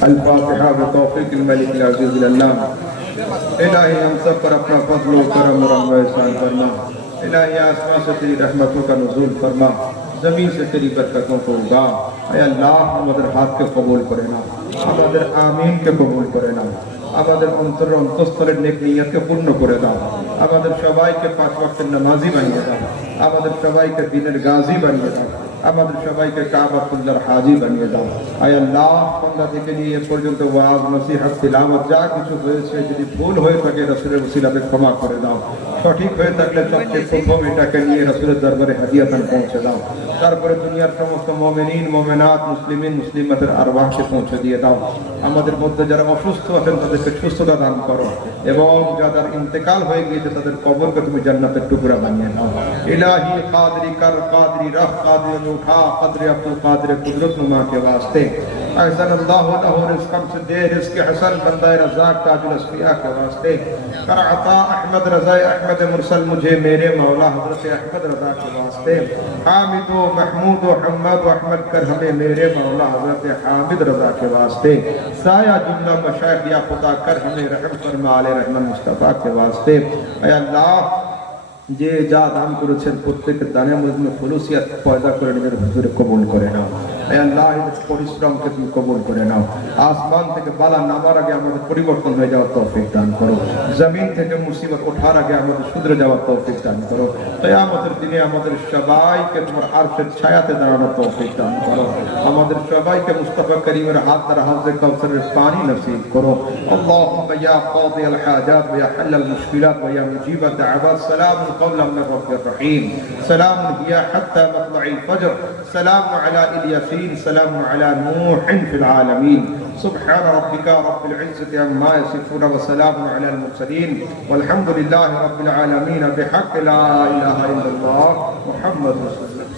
الفاتحہ و توفیق الملک العزیز اللہ الہی ہم سب پر اپنا فضل و کرم و رحمہ احسان فرما۔ الہی آسمان سے تیری رحمتوں کا نزول فرما۔ زمین سے تیری برکتوں کو اگا۔ اے اللہ، ہم ادھر ہاتھ کے قبول کرے نا ہمادر آمین کے قبول کرے نا আমাদের অন্তরের অন্তঃস্থলের নেক নিয়াতকে পূর্ণ করে দাও আমাদের সবাইকে পাঁচ ওয়াক্তের নামাজি বানিয়ে দাও আমাদের সবাইকে দিনের গাজী বানিয়ে দাও আমাদের সবাইকে কাবাতুল্লাহর হাজি বানিয়ে দাও। আয় আল্লাহ সন্ধ্যা থেকে নিয়ে পর্যন্ত ওয়াজ, নসিহত, তিলাওয়াত, যা কিছু হয়েছে, যদি ভুল হয়ে থাকে রাসূলের ওসিলাতে ক্ষমা করে দাও। সঠিক হয়ে থাকলে সবচেয়ে প্রথম এটাকে নিয়ে রাসূলের দরবারে হাদিয়াতান পৌঁছে দাও। তারপরে দুনিয়ার সমস্ত মুমিনিন, মুমিনাত, মুসলিমিন, মুসলিমাতের আরওয়াহকে পৌঁছে দিয়ে দাও। আমাদের মধ্যে যারা অসুস্থ আছেন, তাদেরকে সুস্থতা দান করো এবং যাদের ইন্তেকাল হয়ে গিয়েছে, তাদের কবরকে তুমি জান্নাতের টুকরা বানিয়ে দাও। ইলাহি কাদরি কর কাদরি রহ কাদরি اٹھا قدر عبد القادر قدرت نما کے واسطے۔ احسن اللہ عنہ رزقم سے دے رزق حسن بندہ رزاق تاج الاسفیہ کے واسطے۔ کر عطا احمد رضا احمد مرسل مجھے میرے مولا حضرت احمد رضا کے واسطے۔ حامد و محمود و حمد و احمد کر ہمیں میرے مولا حضرت حامد رضا کے واسطے۔ سایہ جملہ مشایخ یا خدا کر ہمیں رحم فرمال علیہ رحمت مصطفیٰ کے واسطے۔ اے اللہ যে যা দান করেছেন প্রত্যেকের দানের মধ্যে ফলসিয়া পয়দা করে নিজের ভিতরে কবল করে না আল্লাহ এদের পরিশ্রমকে তুমি কবুল করে নাও আসমান থেকে বালা নামার আগে আমাদের পরিবর্তন হয়ে যাওয়ার তৌফিক দান করো জমিন থেকে মুসিবত ওঠার আগে আমাদের শুধরে যাওয়ার তৌফিক দান করো আমাদের দিনে আমাদের সবাইকে তোমার আরশের ছায়াতে দাঁড়ানোর তৌফিক দান করো আমাদের সবাইকে মুস্তাফা করিমের হাত দ্বারা হাজরে কাউসারের পানি নসিব করো اللهم يا قاضي الحاجات ويا حل المشكلات ويا مجيب الدعوات سلام قولا من رب الرحيم سلام هي حتى مطلع الفجر سلام على الياسين سلام على نوح في العالمين سبحان ربك رب العزة عما يصفون وسلام على المرسلين والحمد لله رب العالمين بحق لا إله إلا الله محمد رسول الله